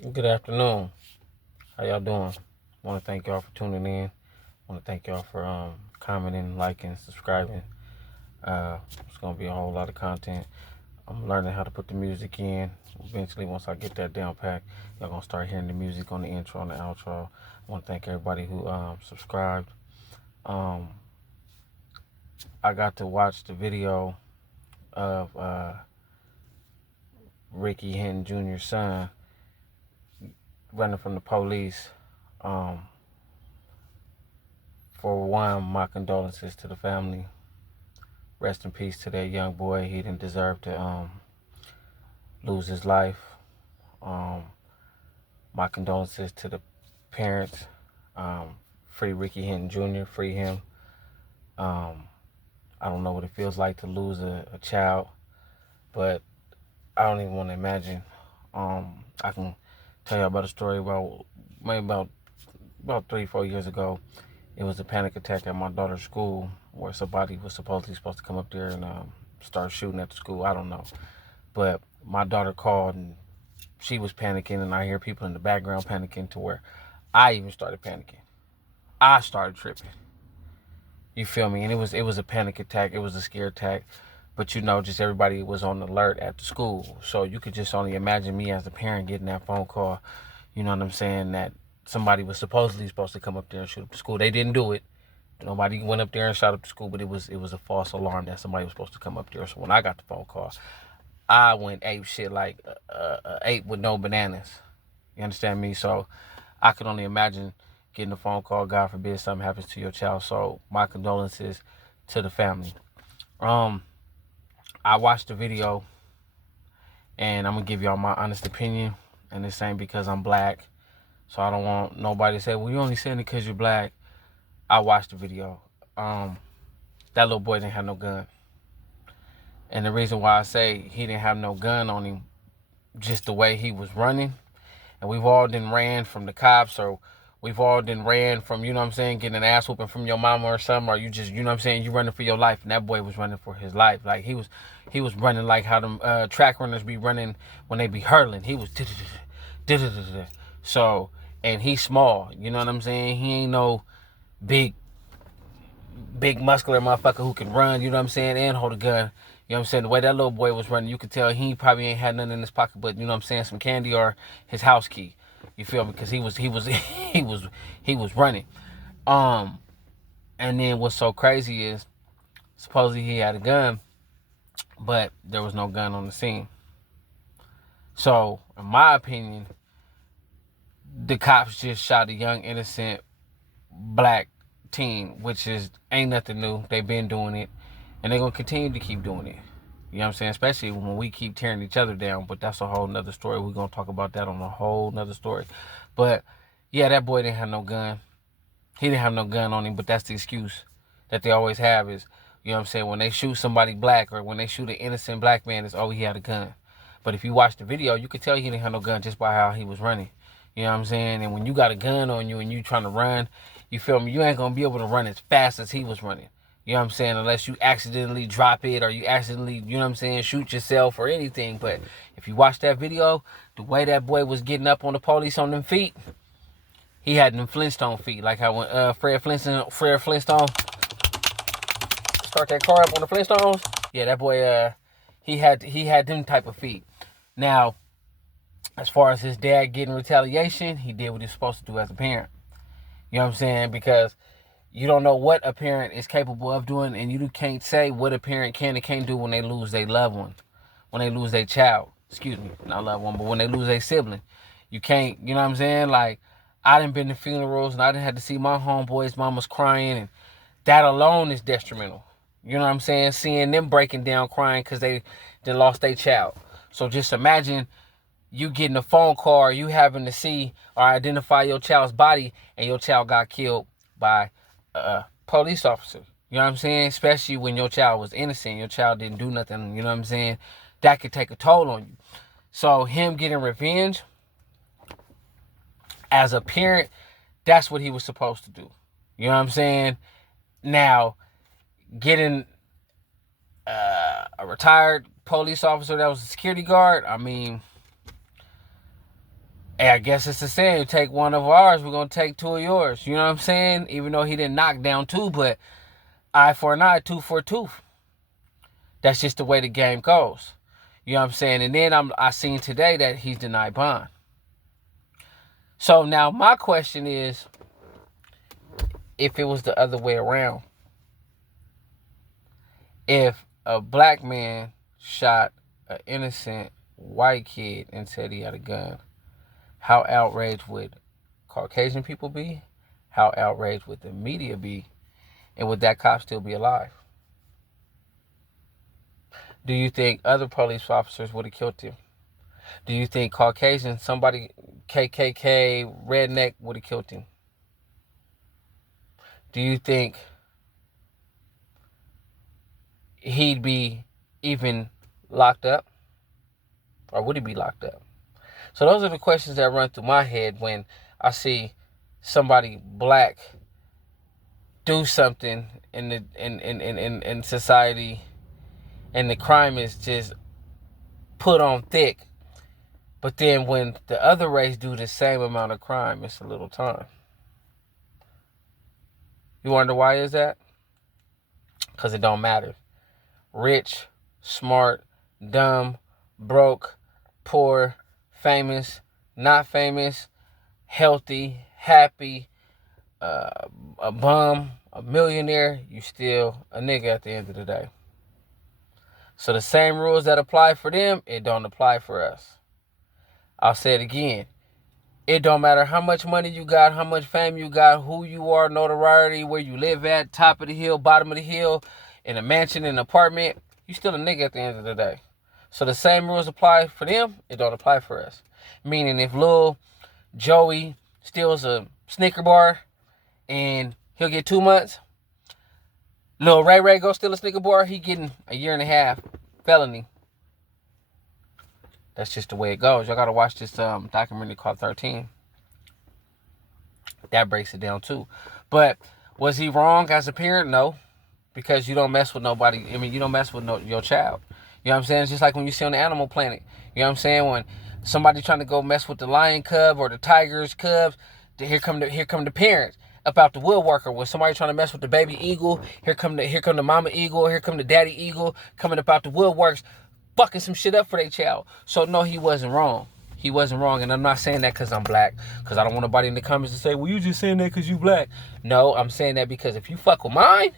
Good afternoon. How y'all doing? Want to thank y'all for tuning in. Want to thank y'all for commenting, liking, subscribing. It's gonna be a whole lot of content. I'm learning how to put the music in. Eventually, once I get that down pat, y'all gonna start hearing the music on the intro and the outro. I want to thank everybody who subscribed. Um, I got to watch the video of Ricky Hinton Jr.'s son running from the police. Um, for one, my condolences to the family. Rest in peace to that young boy. He didn't deserve to lose his life. Um, my condolences to the parents. Free Ricky Hinton Jr. Free him. Um, I don't know what it feels like to lose a child, but I don't even want to imagine. I can tell you about a story about maybe about 3-4 years ago. It was a panic attack at my daughter's school where somebody was supposedly supposed to come up there and start shooting at the school. I don't know. But my daughter called and she was panicking, and I hear people in the background panicking to where I even started panicking. I started tripping. You feel me? And it was a panic attack. It was a scare attack. But just everybody was on alert at the school. So you could just only imagine me as a parent getting that phone call, you know what I'm saying, that somebody was supposedly supposed to come up there and shoot up the school. They didn't do it. Nobody went up there and shot up the school, but it was a false alarm that somebody was supposed to come up there. So when I got the phone call, I went ape shit like ape with no bananas. You understand me? So I could only imagine getting a phone call. God forbid something happens to your child. So my condolences to the family. Um, I watched the video, and I'm gonna give y'all my honest opinion. And this ain't because I'm black, so I don't want nobody to say, "Well, you only saying it because you're black." I watched the video. That little boy didn't have no gun, and the reason why I say he didn't have no gun on him, just the way he was running. And we've all done ran from the cops, or we've all done ran from, you know what I'm saying, getting an ass whooping from your mama or something, or you just, you know what I'm saying, you running for your life. And that boy was running for his life. Like he was running like how them track runners be running when they be hurling. He was so, and he's small, you know what I'm saying? He ain't no big muscular motherfucker who can run, you know what I'm saying, and hold a gun. You know what I'm saying? The way that little boy was running, you could tell he probably ain't had nothing in his pocket but, you know what I'm saying, some candy or his house key. You feel me? Because he was running. Um, and then what's so crazy is supposedly he had a gun, but there was no gun on the scene. So, in my opinion, the cops just shot a young innocent black teen, which is ain't nothing new. They've been doing it, and they're gonna continue to keep doing it. You know what I'm saying? Especially when we keep tearing each other down. But that's a whole nother story. We're gonna talk about that on a whole nother story. But yeah, that boy didn't have no gun. He didn't have no gun on him, but that's the excuse that they always have is, you know what I'm saying, when they shoot somebody black or when they shoot an innocent black man, it's, oh, he had a gun. But if you watch the video, you could tell he didn't have no gun just by how he was running. You know what I'm saying? And when you got a gun on you and you trying to run, you feel me? You ain't going to be able to run as fast as he was running. You know what I'm saying? Unless you accidentally drop it or you accidentally, you know what I'm saying, shoot yourself or anything. But if you watch that video, the way that boy was getting up on the police on them feet, he had them Flintstone feet. Like how when Fred Flintstone start that car up on the Flintstones. Yeah, that boy, he had them type of feet. Now, as far as his dad getting retaliation, he did what he's supposed to do as a parent. You know what I'm saying? Because you don't know what a parent is capable of doing, and you can't say what a parent can and can't do when they lose their loved one, when they lose their child. Excuse me, not loved one, but when they lose their sibling. You can't, you know what I'm saying? Like, I done been to funerals, and I done had to see my homeboys' mamas crying, and that alone is detrimental. You know what I'm saying? Seeing them breaking down crying because they lost their child. So just imagine you getting a phone call, or you having to see or identify your child's body, and your child got killed by a police officer. You know what I'm saying? Especially when your child was innocent, your child didn't do nothing. You know what I'm saying? That could take a toll on you. So him getting revenge as a parent, that's what he was supposed to do. You know what I'm saying? Now, getting a retired police officer that was a security guard, I mean, Hey, I guess it's the same. Take one of ours, we're gonna take two of yours. You know what I'm saying? Even though he didn't knock down two, but eye for an eye, tooth for a tooth. That's just the way the game goes. You know what I'm saying? And then I seen today that he's denied bond. So now my question is, if it was the other way around, if a black man shot an innocent white kid and said he had a gun, how outraged would Caucasian people be? How outraged would the media be? And would that cop still be alive? Do you think other police officers would have killed him? Do you think Caucasian, somebody, KKK, redneck, would have killed him? Do you think he'd be even locked up? Or would he be locked up? So those are the questions that run through my head when I see somebody black do something in society, and the crime is just put on thick. But then when the other race do the same amount of crime, it's a little time. You wonder why is that? Because it don't matter. Rich, smart, dumb, broke, poor, famous, not famous, healthy, happy, a bum, a millionaire, you still a nigga at the end of the day. So the same rules that apply for them, it don't apply for us. I'll say it again. It don't matter how much money you got, how much fame you got, who you are, notoriety, where you live at, top of the hill, bottom of the hill, in a mansion, in an apartment, you still a nigga at the end of the day. So the same rules apply for them, it don't apply for us. Meaning if Lil Joey steals a Snicker bar and he'll get 2 months, Lil Ray go steal a Snicker bar, he getting a 1.5 years felony. That's just the way it goes. Y'all gotta watch this documentary called 13. That breaks it down too. But was he wrong as a parent? No. Because you don't mess with nobody. I mean, you don't mess with your child. You know what I'm saying? It's just like when you see on the Animal Planet. You know what I'm saying? When somebody trying to go mess with the lion cub or the tiger's cubs, here come the parents up out the woodworker. When somebody trying to mess with the baby eagle, here come the mama eagle, here come the daddy eagle coming up out the woodworks, fucking some shit up for their child. So no, he wasn't wrong. He wasn't wrong. And I'm not saying that because I'm black, because I don't want nobody in the comments to say, well, you just saying that because you black. No, I'm saying that because if you fuck with mine,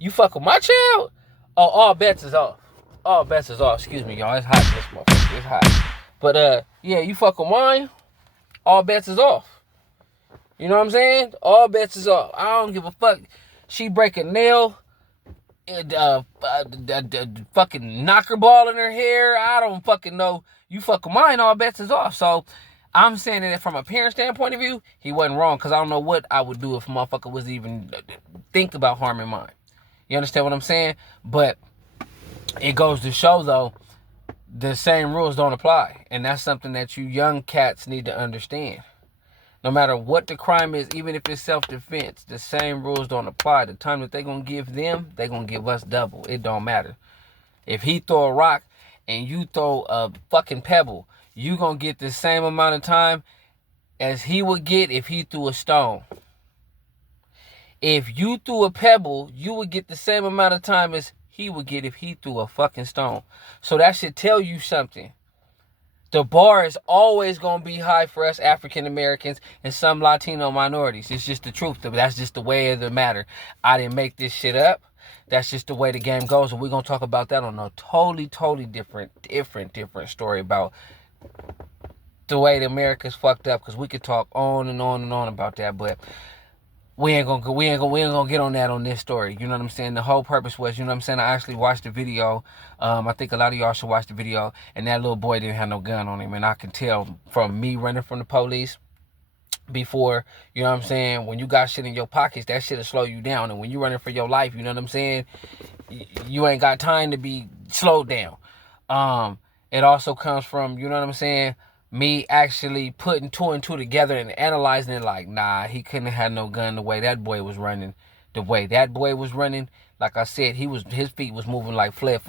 you fuck with my child, oh, all bets is off. All bets is off. Excuse me, y'all. It's hot in this motherfucker. It's hot. But yeah, you fuck with mine, all bets is off. You know what I'm saying? All bets is off. I don't give a fuck. She break a nail, fucking knocker ball in her hair. I don't fucking know. You fuck with mine, all bets is off. So I'm saying that from a parent standpoint of view, he wasn't wrong, because I don't know what I would do if a motherfucker was even think about harming mine. You understand what I'm saying? But it goes to show, though, the same rules don't apply. And that's something that you young cats need to understand. No matter what the crime is, even if it's self-defense, the same rules don't apply. The time that they're going to give them, they're going to give us double. It don't matter. If he throw a rock and you throw a fucking pebble, you going to get the same amount of time as he would get if he threw a stone. If you threw a pebble, you would get the same amount of time as he would get if he threw a fucking stone. So that should tell you something. The bar is always going to be high for us African Americans and some Latino minorities. It's just the truth. That's just the way of the matter. I didn't make this shit up. That's just the way the game goes. And we're going to talk about that on a totally different story about the way the America's fucked up, because we could talk on and on about that, but we ain't gonna get on that on this story. You know what I'm saying? The whole purpose was, you know what I'm saying, I actually watched the video. I think a lot of y'all should watch the video. And that little boy didn't have no gun on him. And I can tell from me running from the police before, you know what I'm saying, when you got shit in your pockets, that shit'll slow you down. And when you running for your life, you know what I'm saying, you ain't got time to be slowed down. It also comes from, you know what I'm saying, me actually putting two and two together and analyzing it like, nah, he couldn't have had no gun the way that boy was running. The way that boy was running, like I said, his feet was moving like Fred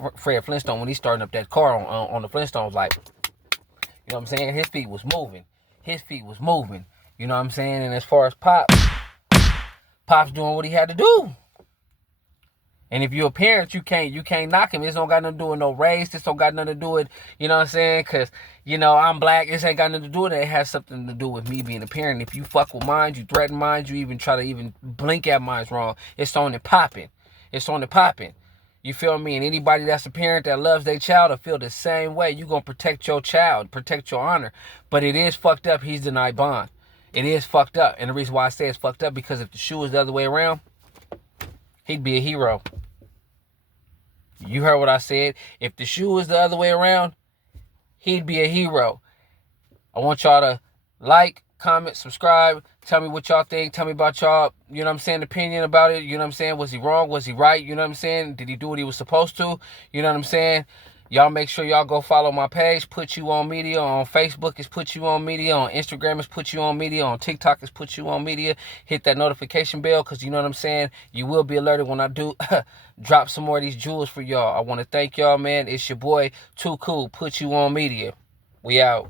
Flintstone when he started up that car on the Flintstones, like, you know what I'm saying? His feet was moving. his feet was moving. You know what I'm saying? And as far as Pop's doing what he had to do. And if you're a parent, you can't knock him. This don't got nothing to do with no race. This don't got nothing to do with, you know what I'm saying? Because, you know, I'm black. This ain't got nothing to do with it. It has something to do with me being a parent. If you fuck with mine, you threaten mine, you even try to even blink at mine's wrong, it's on and popping. It's on and popping. You feel me? And anybody that's a parent that loves their child will feel the same way. You going to protect your child, protect your honor. But it is fucked up. He's denied bond. It is fucked up. And the reason why I say it's fucked up, because if the shoe was the other way around, he'd be a hero. You heard what I said. If the shoe was the other way around, he'd be a hero. I want y'all to like, comment, subscribe. Tell me what y'all think. Tell me about y'all, you know what I'm saying, opinion about it. You know what I'm saying? Was he wrong? Was he right? You know what I'm saying? Did he do what he was supposed to? You know what I'm saying? Y'all make sure y'all go follow my page, Put You On Media. On Facebook is Put You On Media. On Instagram is Put You On Media. On TikTok is Put You On Media. Hit that notification bell, because you know what I'm saying? You will be alerted when I do drop some more of these jewels for y'all. I want to thank y'all, man. It's your boy, Too Cool, Put You On Media. We out.